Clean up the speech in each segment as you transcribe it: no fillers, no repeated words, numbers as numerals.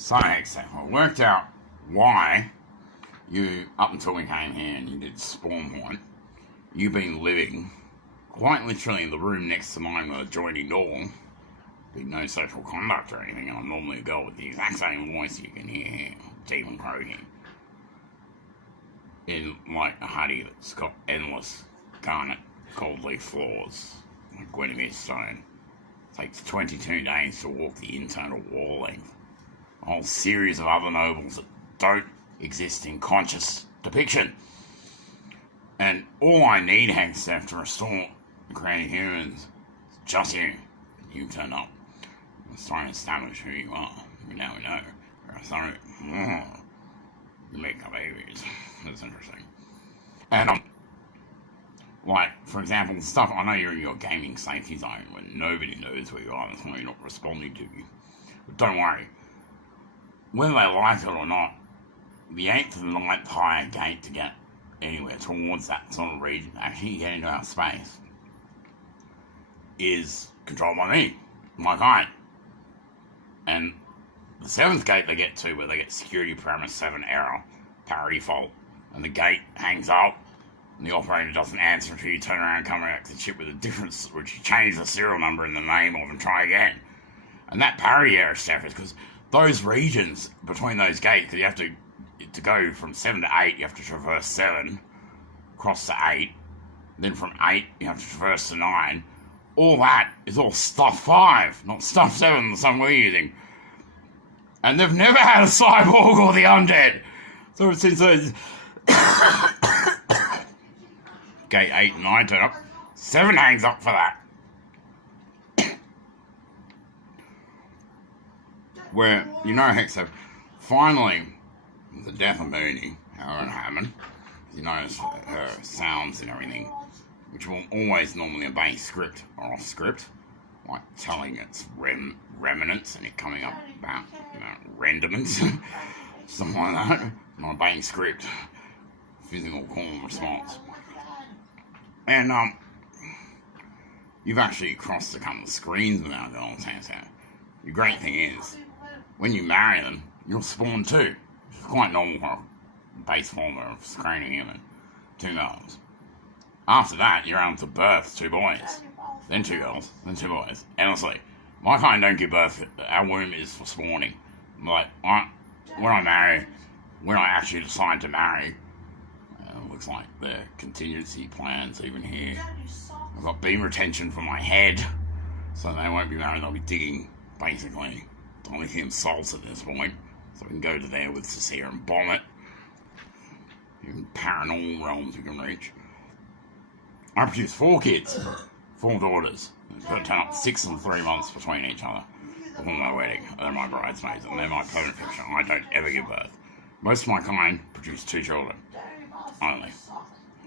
So, I worked out why you, up until we came here and you did spawn point, you've been living quite literally in the room next to mine with a joining door. Be no social conduct or anything, and I'm normally a girl with the exact same voice you can hear here, Stephen croaking. In like a hutty that's got endless garnet gold leaf floors, like Guinevere stone. It takes 22 days to walk the internal wall length. A whole series of other nobles that don't exist in conscious depiction. And all I need, Hagstaff, to restore the creative humans is just you. You turn up. It's trying to establish who you are. Now we know. Sorry. You make up babies. That's interesting. And, like, for example, the stuff, I know you're in your gaming safety zone where nobody knows where you are, that's why you're not responding to you. But don't worry. Whether they like it or not, the 8th and 9th higher gate to get anywhere towards that sort of region, actually get into our space, is controlled by me, my kind. And the 7th gate they get to, where they get security premise 7 error, parity fault, and the gate hangs up, and the operator doesn't answer until you turn around and come back to the chip with a difference, which you change the serial number and the name of and try again. And that parity error stuff is because those regions between those gates, because you have to go from 7 to 8, you have to traverse 7, cross to 8, then from 8, you have to traverse to 9. All that is all stuff 5, not stuff 7, the song we're using. And they've never had a cyborg or the undead. So since those gate 8 and 9 turn up, 7 hangs up for that. Where, you know, Hexo, finally, the death of Mooney, her and Hammond, you notice her sounds and everything, which will always normally obey script or off script, like telling its remnants and it coming up about rendiments, something like that, not obeying script, physical call and response. And, you've actually crossed a couple of screens without going on hands out. The great thing is, when you marry them, you'll spawn 2, which is quite normal for a base form of screening human, 2 girls. After that, you're able to birth 2 boys, then 2 girls, then 2 boys. Honestly, my kind don't give birth. Our womb is for spawning. Like, when I actually decide to marry, looks like the contingency plans even here. I've got beam retention for my head, so they won't be married. They'll be digging, basically, lithium salts at this point, so we can go to there with Cecilia and bomb it. Even paranormal realms we can reach. I produced 4 kids, 4 daughters. I've got to turn up 6 and 3 months between each other before my wedding. They're my bridesmaids, and they're my permanent fiction. I don't ever give birth. Most of my kind produce 2 children. Only.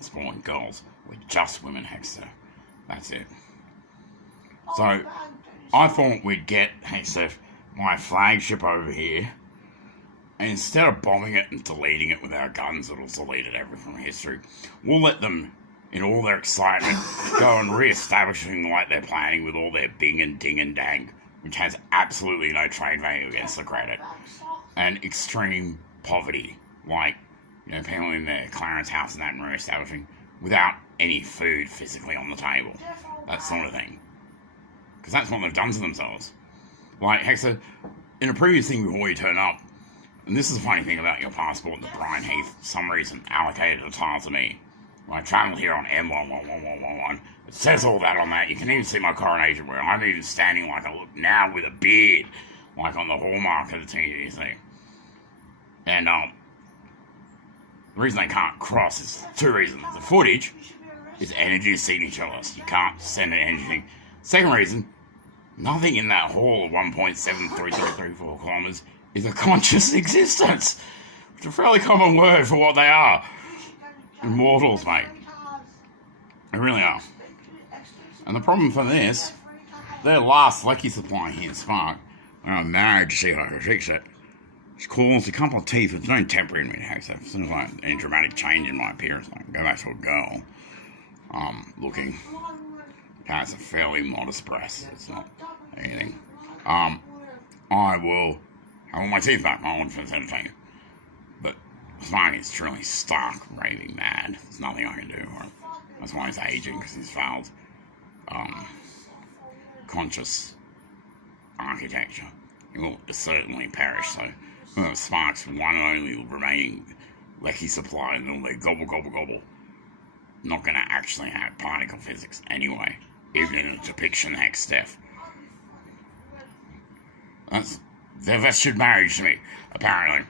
Spawn girls. We're just women, Hexter. That's it. So, I thought we'd get, Hexter, my flagship over here, and instead of bombing it and deleting it with our guns that'll delete everything from history, we'll let them, in all their excitement, go and re-establishing like they're planning with all their bing and ding and dang, which has absolutely no trade value against the credit, and extreme poverty, like, you know, people in their Clarence house and that, and re-establishing without any food physically on the table, that sort of thing, because that's what they've done to themselves. Like, Hexer, in a previous thing before you turn up, and this is the funny thing about your passport that Brian Heath, for some reason, allocated a tile to me. When I travelled here on M11111, it says all that on that. You can even see my coronation where I'm even standing like I look now with a beard, like on the hallmark of the TGC. And, the reason they can't cross is 2 reasons. The footage is energy signatureless. You can't send an energy thing. Second reason, nothing in that hall of 1.73334 kilometres is a conscious existence, which is a fairly common word for what they are. Immortals, mate. They really are. And the problem for this, their last lucky supply here, Spark, when I'm married to see if I can fix it, she caused a couple of teeth. It's no temporary in me, so as soon as I any dramatic change in my appearance, I can go back to a girl. Looking. Has a fairly modest breast. It's not anything. I will I want my teeth back. I want to entertain you. But Sparky is truly stark, raving mad. There's nothing I can do. That's why he's aging, because he's failed conscious architecture. He will certainly perish, so Spark's one and only remaining Lecky supply, and they'll gobble, gobble, gobble. Not going to actually have particle physics anyway, even in a depiction hex death. They're vested marriage to me, apparently.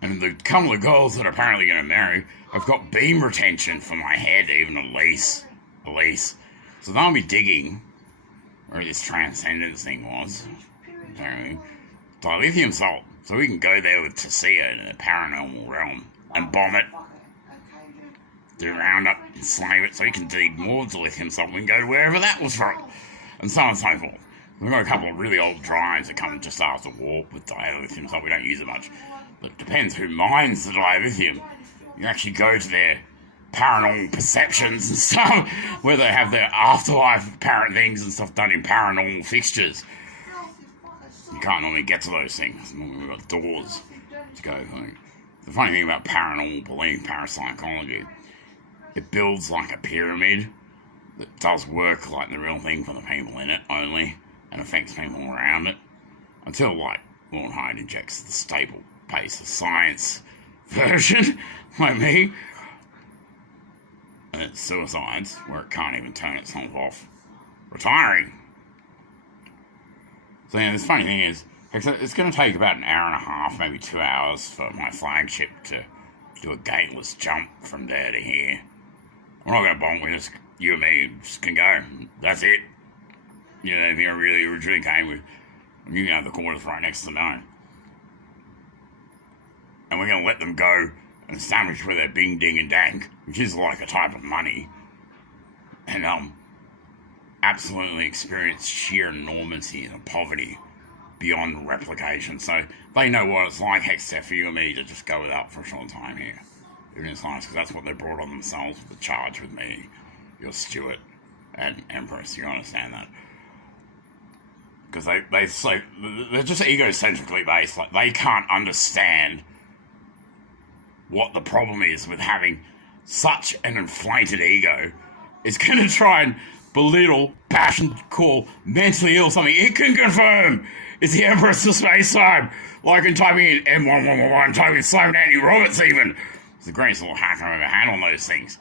And the couple of girls that are apparently going to marry have got beam retention for my head, even a lease. So they'll be digging where this transcendence thing was, apparently. Dilithium salt, so we can go there with Tessia in the paranormal realm and bomb it. Do a roundup and slave it so he can dig more dilithium salt. We can go to wherever that was from, and so on and so forth. We've got a couple of really old drives that come just after warp with dilithium salt. We don't use it much, but it depends who mines the dilithium. You actually go to their paranormal perceptions and stuff, where they have their afterlife apparent things and stuff done in paranormal fixtures. You can't normally get to those things. Normally we've got doors to go. The funny thing about paranormal belief, parapsychology, it builds like a pyramid that does work like the real thing for the people in it only, and affects people around it, until, like, Lord Hyde injects the stable pace of science version, like me, and it's suicides, where it can't even turn itself off, retiring. So yeah, this funny thing is, it's going to take about an hour and a half, maybe 2 hours, for my flagship to do a gateless jump from there to here. We're not going to bomb, we just, you and me, just can go. That's it. You know, if you really originally came with, you can have the quarters right next to the moon. And we're going to let them go and establish where their bing, ding, and dang, which is like a type of money, and absolutely experience sheer enormity and poverty beyond replication. So they know what it's like, except for you and me, to just go without for a short time here. Even it's nice, because that's what they brought on themselves with the charge with me, your Steward and Empress. You understand that? Because they're just egocentrically based. Like, they can't understand what the problem is with having such an inflated ego. It's going to try and belittle, passion, call, mentally ill something. It can confirm it's the Empress of space-time. Like in typing in M1111, typing Simon Andy Roberts even. It's the greatest little hacker I've ever had on those things.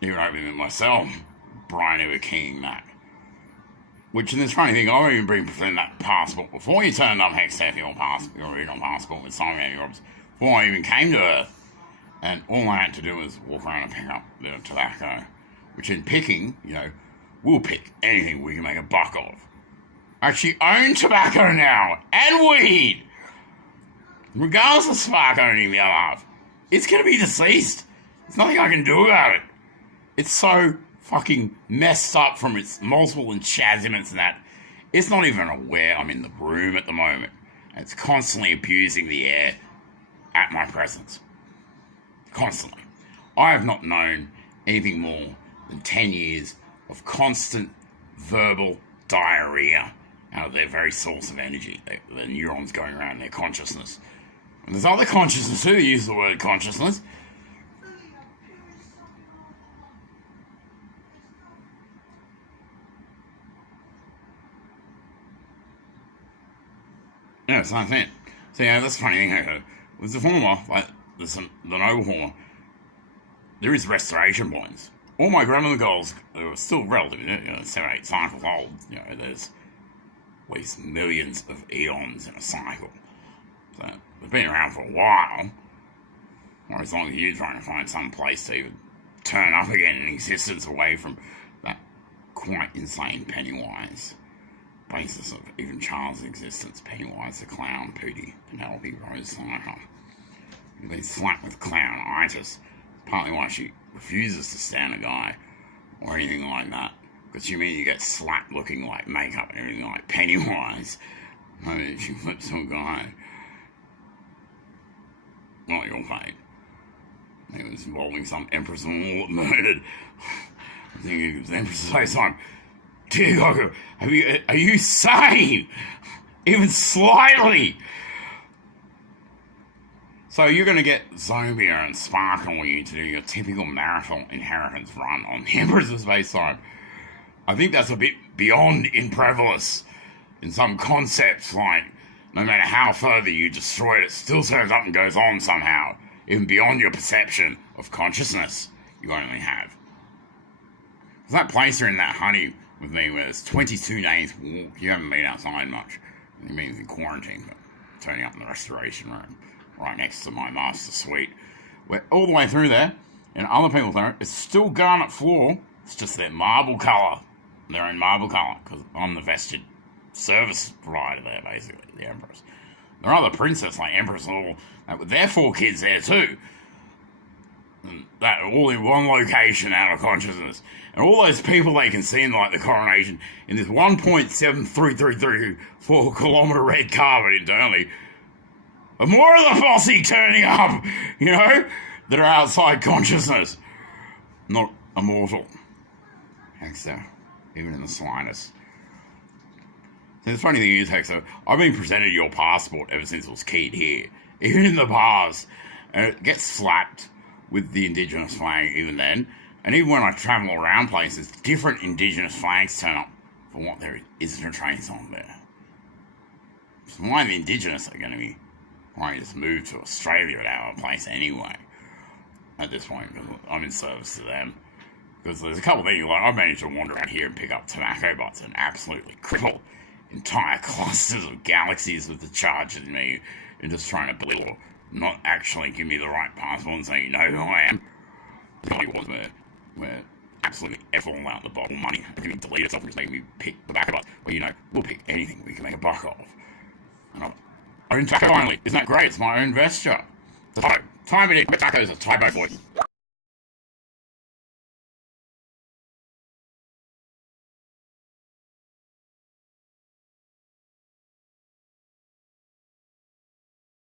Even opening it myself. Brian ever keying that. Which, in this funny thing, I even bring that passport before you turned up Hextech, your original passport with Simon Andy Roberts, before I even came to Earth. And all I had to do was walk around and pick up the tobacco. Which in picking, you know, we'll pick anything we can make a buck of. I actually own tobacco now, and weed! Regardless of Spark owning the other half, it's going to be deceased. There's nothing I can do about it. It's so fucking messed up from its multiple enchasments and that. It's not even aware I'm in the room at the moment. And it's constantly abusing the air at my presence. Constantly. I have not known anything more than 10 years of constant verbal diarrhea out of their very source of energy, the neurons going around their consciousness. And there's other consciousness too, use the word consciousness. Yeah, so that's it. So yeah, that's the funny thing. With the former, like the noble former, there is restoration points. All my grandmother girls are still relatively, 7, 8 cycles old. There's at least millions of eons in a cycle. So they've been around for a while. Or as long as you're trying to find some place to even turn up again in existence away from that quite insane Pennywise basis of even Charles' existence. Pennywise the clown, Pootie, Penelope Rose Cycle. You've been slapped with clownitis. Partly why she refuses to stand a guy or anything like that. Because you mean you get slapped looking like makeup and everything like Pennywise. I mean, she flips to a guy. Not your fate. It was involving some Empress of War murdered. I think it was Empress of Space-Time. Dear Goku, are you sane? Even slightly? So you're going to get Zobia and Sparkle you to do your typical marital inheritance run on the Empress's base time. I think that's a bit beyond imprevalous in some concepts, like no matter how further you destroy it, it still turns up and goes on somehow, even beyond your perception of consciousness you only have. There's that place in that honey with me where there's 22 days walk. You haven't been outside much. It means in quarantine, but turning up in the restoration room right next to my master suite. We're all the way through there, and other people there, it's still garnet floor. It's just their marble colour. Their own marble colour, because I'm the vested service provider there, basically, the Empress. There are other princess like Empress all with their 4 kids there too. And that all in one location out of consciousness. And all those people they can see in like the coronation in this 1.73334 kilometre red carpet internally. And more of the posse turning up, that are outside consciousness. Not immortal. Hexer, even in the slightest. So the funny thing is, Hexer, I've been presented your passport ever since it was keyed here. Even in the bars. And it gets slapped with the Indigenous flag even then. And even when I travel around places, different Indigenous flags turn up for what there isn't a trace on there. So why the Indigenous are going to be why just move to Australia at our place anyway at this point, because I'm in service to them. Because there's a couple of things, like I've managed to wander around here and pick up tobacco butts and absolutely cripple entire clusters of galaxies with the charge of me and just trying to belittle or not actually give me the right passport and say, you know who I am. The only was where absolutely F all out the bottle money. It can delete itself and just make me pick tobacco butts. Well, we'll pick anything we can make a buck off. And I own tobacco only. Isn't that great? It's my own vesture. Time it in. Tobacco's a typo voice.